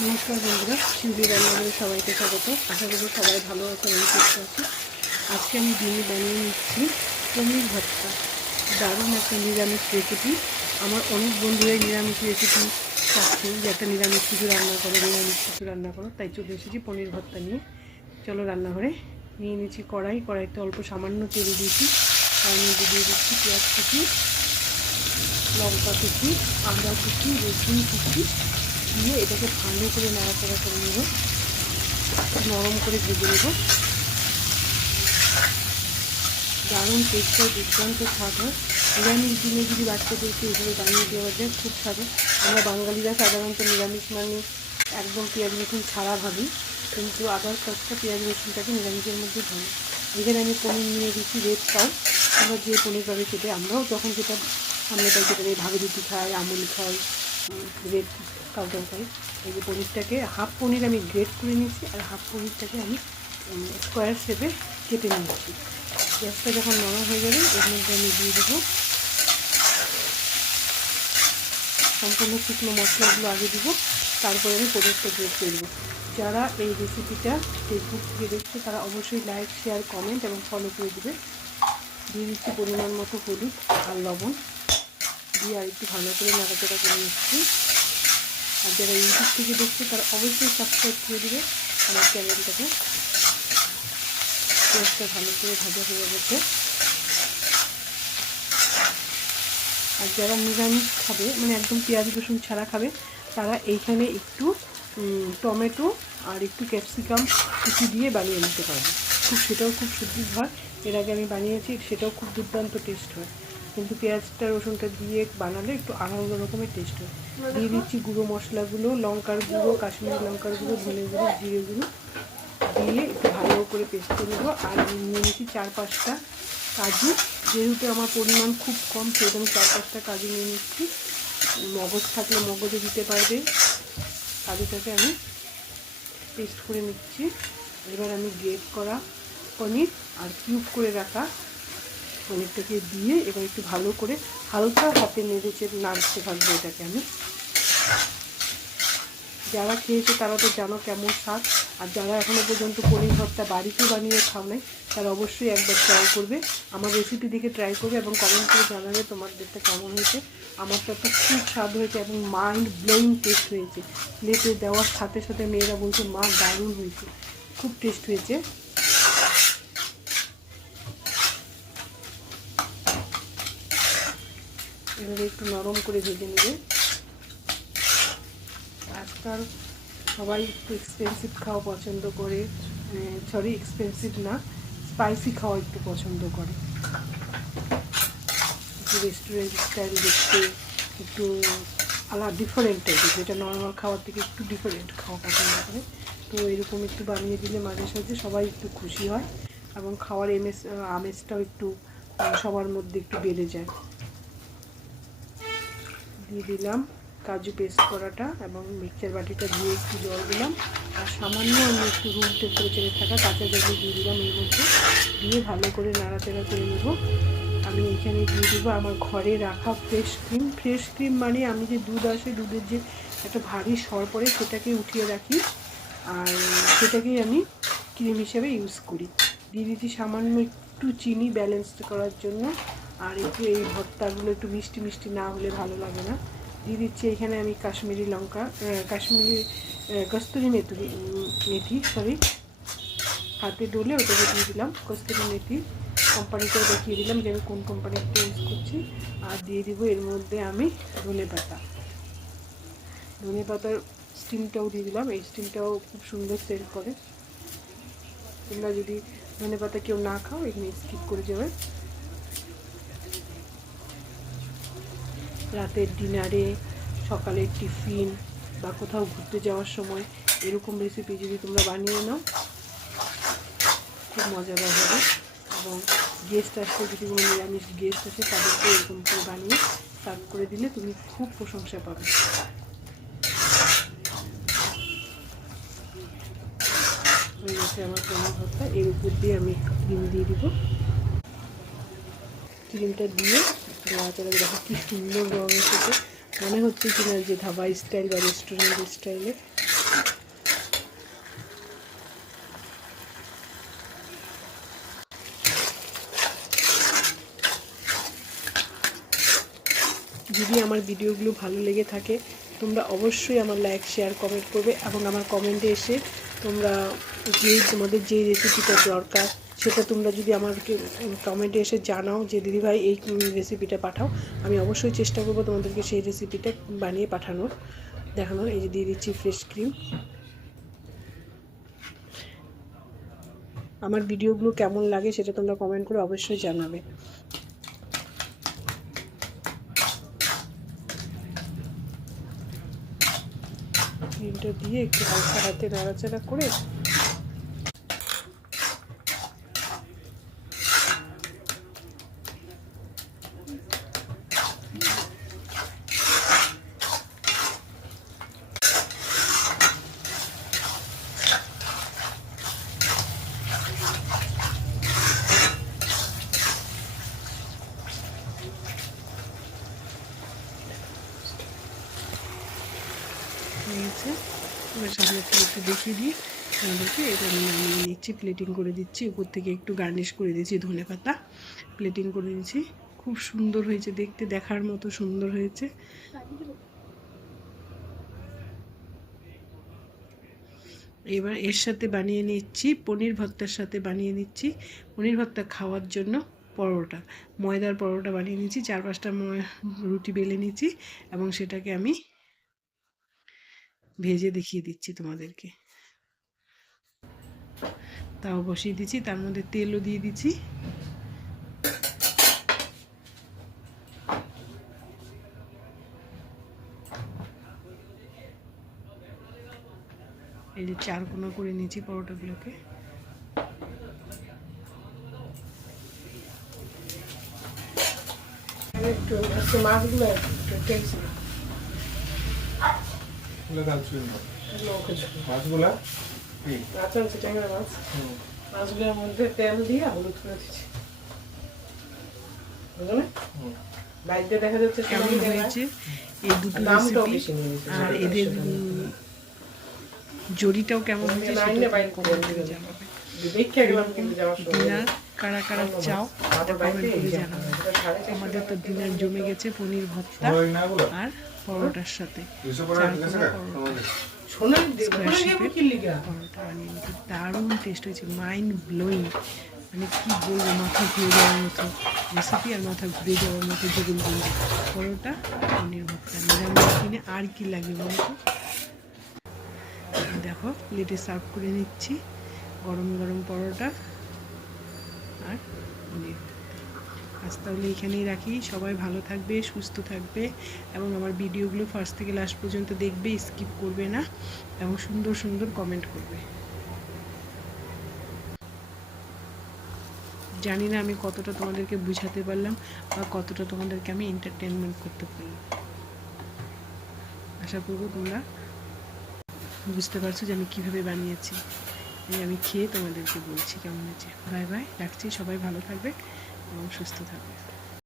নমস্কার বন্ধুরা, শিউলি রান্নাঘরে সবাইকে স্বাগত। আশা করি সবাই ভালো আছে এবং সুস্থ আছে। আজকে আমি দিনে বানিয়ে নিচ্ছি পনির ভর্তা। দারুণ একটা নিরামিষ রেসিপি। আমার অনেক বন্ধুরাই নিরামিষ রেসিপি চাচ্ছে যে একটা নিরামিষ কিছু রান্না করো, নিরামিষ কিছু রান্না করো, তাই চলে এসেছি পনির ভর্তা নিয়ে। চলো রান্নাঘরে। নিয়ে নিচ্ছি কড়াইতে অল্প সামান্য তেল দিয়েছি। তার মধ্যে দিয়ে দিচ্ছি পেঁয়াজ কুচি, লঙ্কা কুচি, আদা কুচি, রসুন কুচি দিয়ে এটাকে ভালো করে নাড়াচাড়া করে নেব, নরম করে ভেজে নেব। দারুণ টেস্ট হয়, দুর্দান্ত স্বাদ হয়। নিরামিষ দিনে যদি বাচ্চাদেরকে এভাবে বানিয়ে দেওয়া যায় খুব স্বাদ হয়। আমরা বাঙালিরা সাধারণত নিরামিষ মানে একদম পেঁয়াজ রসুন ছাড়া ভাবি, কিন্তু আদার কাজটা পেঁয়াজ রসুনটাকে নিরামিষের মধ্যে ধরি। এখানে আমি পনির নিয়ে দিচ্ছি রেড কাউ। আমরা যে পনির পাবে সেটা আমরাও যখন যেটা সামনে পাই সেটা ভাবি রুটি খাই, আমুল খাই, রেড কাউটাও খাই। এই যে পনিরটাকে হাফ পনির আমি গ্রেট করে নিচ্ছি আর হাফ পনিরটাকে আমি স্কোয়ার শেপে কেটে নিচ্ছি। পেঁয়াজটা যখন নরম হয়ে যাবে এর মধ্যে আমি দিয়ে দেবো সম্পূর্ণ শুকনো মশলাগুলো আগে দিব, তারপরে আমি পনিরটা গ্রেট করে দেবো। যারা এই রেসিপিটা ফেসবুক থেকে দেখছে তারা অবশ্যই লাইক, শেয়ার, কমেন্ট এবং ফলো করে দেবে। দিয়ে দিচ্ছি পরিমাণ মতো হলুদ আর লবণ দিয়ে আর একটু ভালো করে নাড়াচাড়া করে নিচ্ছি। আর যারা ইউটিউব থেকে দেখছে তারা অবশ্যই সাবস্ক্রাইব করে দেবে আমার চ্যানেলটাকে। পেঁয়াজটা ভালো করে ভাজা হয়ে গেছে। আর যারা নিরামিষ খাবে মানে একদম পেঁয়াজ রসুন ছাড়া খাবে তারা এইখানে একটু টমেটো আর একটু ক্যাপসিকাম কুচি দিয়ে বানিয়ে নিতে পারবে। সেটাও খুব সুন্দর হয়। এর আগে আমি বানিয়েছি, সেটাও খুব দুর্দান্ত টেস্ট হয়। কিন্তু পেঁয়াজটা রসুনটা দিয়ে বানালে একটু আলাদা রকমের টেস্ট হয়। দিয়ে দিচ্ছি গুঁড়ো মশলাগুলো, লঙ্কার গুঁড়ো, কাশ্মীরি লঙ্কার গুঁড়ো, ধনে গুঁড়ো, জিরে গুঁড়ো দিয়ে একটু ভালো করে পেস্ট করে নেবো। আর নিয়ে নিচ্ছি 4-5টা কাজু। যেহেতু আমার পরিমাণ খুব কম সেহেতু আমি 4-5টা কাজু নিয়ে নিচ্ছি। মগজ থাকলে মগজও দিতে পারবে। কাজুটাকে আমি পেস্ট করে নিচ্ছি। এবার আমি গ্রেট করা পনির আর কিউব করে রাখা পনিরটাকে দিয়ে এবার একটু ভালো করে হালকা হাতে নাড়তে থাকবো এটাকে আমি। যারা খেয়েছে তারা তো জানো কেমন স্বাদ। আর যারা এখনও পর্যন্ত পনির ভর্তা বাড়িতে বানিয়ে খাও নাই তারা অবশ্যই একবার ট্রাই করবে। আমার রেসিপি দেখে ট্রাই করবে এবং কমেন্ট করে জানাবে তোমাদেরটা কেমন হয়েছে। আমারটা তো খুব স্বাদ হয়েছে এবং মাইন্ড ব্লোয়িং টেস্ট হয়েছে। প্লেটে দেওয়ার সাথে সাথে মেয়েরা বলছে মা দারুণ হয়েছে, খুব টেস্ট হয়েছে। এভাবে একটু নরম করে ভেজে নেবে। আজকাল সবাই একটু এক্সপেন্সিভ খাওয়া পছন্দ করে, এক্সপেন্সিভ না, স্পাইসি খাওয়া একটু পছন্দ করে। একটু রেস্টুরেন্ট স্টাইল দেখতে, একটু আলাদা ডিফারেন্ট টাইপের, যেটা নর্মাল খাওয়ার থেকে একটু ডিফারেন্ট খাওয়া পছন্দ করে। তো এরকম একটু বানিয়ে দিলে মাঝে সাঝে সবাই একটু খুশি হয় এবং খাওয়ার আমেজটাও একটু সবার মধ্যে একটু বেড়ে যায়। দিয়ে দিলাম কাজু পেস্ট করাটা এবং মিক্সচার বাটিটা দিয়ে একটু জল দিলাম আর সামান্য আমি একটু রুম টেম্পারেচারে থাকা কাঁচা জল দিয়ে দিলাম এর মধ্যে। দিয়ে ভালো করে নাড়াচাড়া করে নেব। আমি এখানে দিয়ে দেবো আমার ঘরে রাখা ফ্রেশ ক্রিম। ফ্রেশ ক্রিম মানে আমি যে দুধ আসে, দুধের যে একটা ভারী সর পড়ে সেটাকে উঠিয়ে রাখি আর সেটাকেই আমি ক্রিম হিসেবে ইউজ করি। দিয়ে দিচ্ছি সামান্য একটু চিনি ব্যালেন্স করার জন্য। আর একটু এই ভর্তাগুলো একটু মিষ্টি মিষ্টি না হলে ভালো লাগে না। দিয়ে দিচ্ছি এখানে আমি কস্তুরি মেথি হাতে ডলে ওটাকে দিয়ে দিলাম। কস্তুরি মেথি কোম্পানিটাও দেখিয়ে দিলাম যে আমি কোন কোম্পানিটা ইউজ করছি। আর দিয়ে দিব এর মধ্যে আমি ধনে পাতার স্টিমটাও দিয়ে দিলাম। এই স্টিমটাও খুব সুন্দর সেল করে। তোমরা যদি ধনে পাতা কেউ না খাও এখানে স্কিপ করে যাবে। রাতের ডিনারে, সকালের টিফিন বা কোথাও ঘুরতে যাওয়ার সময় এরকম রেসিপি যদি তোমরা বানিয়ে নাও খুব মজাদার হবে। এবং গেস্ট আসলে যদি কোনো নিরামিষ গেস্ট আসে তাদেরকে এরকম করে বানিয়ে সার্ভ করে দিলে তুমি খুব প্রশংসা পাবে। হয়ে গেছে আমার পনির ভর্তা। এর উপর দিয়ে আমি একটু ক্রিম দিয়ে দিব। ক্রিমটা দিয়ে নাড়াচাড়া দেখো কি সুন্দর রঙ এসেছে। মনে হচ্ছে কিনা যে ধাবা স্টাইল বা রেস্টুরেন্ট স্টাইলে যদি আমার ভিডিওগুলো ভালো লেগে থাকে তোমরা অবশ্যই আমার লাইক শেয়ার কমেন্ট করবে, এবং আমার কমেন্টে এসে তোমরা তোমাদের যে রেসিপিটা দরকার সেটা তোমরা যদি আমাকে কমেন্টে এসে জানাও যে দিদিভাই এই রেসিপিটা পাঠাও, আমি অবশ্যই চেষ্টা করব তোমাদেরকে সেই রেসিপিটা বানিয়ে পাঠানোর, দেখানোর। এই যে দিয়ে দিচ্ছি ফ্রেশ ক্রিম। আমার ভিডিওগুলো কেমন লাগে সেটা তোমরা কমেন্ট করে অবশ্যই জানাবে। ক্রিমটা দিয়ে একটু হালকা হাতে নাড়াচাড়া করে নিয়েছে। এবার সামনে থেকে একটু দেখিয়ে দিই আমাদেরকে। এটা আমি নামিয়ে নিচ্ছি, প্লেটিং করে দিচ্ছি, উপর থেকে একটু গার্নিশ করে দিচ্ছি ধনেপাতা, প্লেটিং করে দিচ্ছি। খুব সুন্দর হয়েছে দেখতে, দেখার মতো সুন্দর হয়েছে। এবার এর সাথে বানিয়ে নিচ্ছি পনির ভর্তার সাথে বানিয়ে নিচ্ছি পনির ভর্তা খাওয়ার জন্য পরোটা, ময়দার পরোটা বানিয়ে নিচ্ছি। 4-5টা রুটি বেলে নিচ্ছি এবং সেটাকে আমি ভেজে দেখিয়ে দিচ্ছি তোমাদেরকে। তাও বসিয়ে দিচ্ছি, তার মধ্যে তেলও দিয়ে দিচ্ছি। এই যে 4 কোনা করে নিয়েছি পরোটাগুলোকে। মাছগুলো মাছগুলোর মধ্যে তেল দিয়ে হলুদ করে দিচ্ছি, বাইরে দেখা যাচ্ছে কেমন হয়েছে এই দুটো রেসিপি, আর এদের জড়িটাও কেমন হয়েছে ডিনার কারা কারা চাও কমেন্ট করে জানাবে। আমাদের তো ডিনার জমে গেছে পনির ভর্তা আর পরোটার সাথে। দারুণ টেস্ট হয়েছে, মাইন্ড ব্লোয়িং, মানে কি বলবো, মাথা ঘুরে যাওয়ার মতো রেসিপি আর মাথা ঘুরে যাওয়ার মতো যুগলবন্দি পরোটা পনির ভর্তা। নিরামিষ দিনে আর কি লাগে বলতো। দেখো প্লেটে সার্ভ করে নিচ্ছি গরম গরম পরোটা আর পনির। আজ তাহলে এখানেই রাখি। সবাই ভালো থাকবে, সুস্থ থাকবে এবং আমার ভিডিওগুলো ফার্স্ট থেকে লাস্ট পর্যন্ত দেখবে, স্কিপ করবে না এবং সুন্দর সুন্দর কমেন্ট করবে। জানি না আমি কতটা তোমাদেরকে বুঝাতে পারলাম বা কতটা তোমাদেরকে আমি এন্টারটেনমেন্ট করতে পারলাম। আশা করবো তোমরা বুঝতে পারছো যে আমি কীভাবে বানিয়েছি। আমি খেয়ে তোমাদেরকে বলছি কেমন হয়েছে। বাই বাই, রাখছি। সবাই ভালো থাকবে এবং সুস্থ থাকবে।